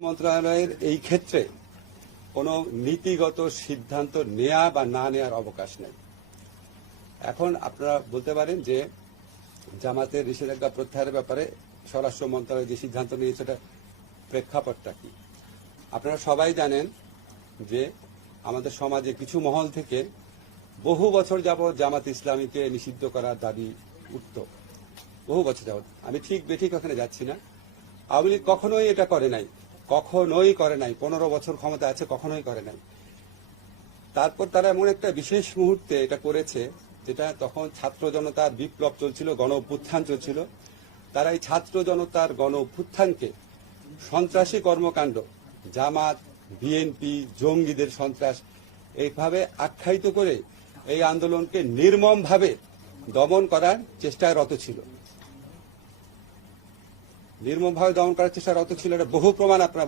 মন্ত্রণালয়ের এই ক্ষেত্রে কোনো নীতিগত সিদ্ধান্ত নেয়া বা না নেওয়ার অবকাশ নেই। এখন আপনারা বলতে পারেন যে জামাতের নিষেধাজ্ঞা প্রত্যাহারের ব্যাপারে স্বরাষ্ট্র মন্ত্রণালয় যে সিদ্ধান্ত নিয়েছে সেটা প্রেক্ষাপটটা কি। আপনারা সবাই জানেন যে আমাদের সমাজে কিছু মহল থেকে বহু বছর যাবৎ জামাত ইসলামীকে নিষিদ্ধ করার দাবি উঠত, বহু বছর যাবৎ। আমি ঠিক বেঠিক ওখানে যাচ্ছি না। আওয়ামী লীগ কখনোই এটা করে নাই, কখনোই করে নাই। 15 বছর ক্ষমতা আছে, কখনোই করে নাই। তারপর তারা এমন একটা বিশেষ মুহূর্তে এটা করেছে, যেটা তখন ছাত্র জনতার বিপ্লব চলছিল, গণ অভ্যুত্থান চলছিল। তারা এই ছাত্র জনতার গণ অভ্যুত্থানকে সন্ত্রাসী কর্মকাণ্ড, জামাত, বিএনপি, জঙ্গিদের সন্ত্রাস এইভাবে আখ্যায়িত করে এই আন্দোলনকে নির্মমভাবে দমন করার চেষ্টায় রত ছিল। নির্মমভাবে দমন করার চেষ্টা রত ছিল, এটা বহু প্রমাণ আপনারা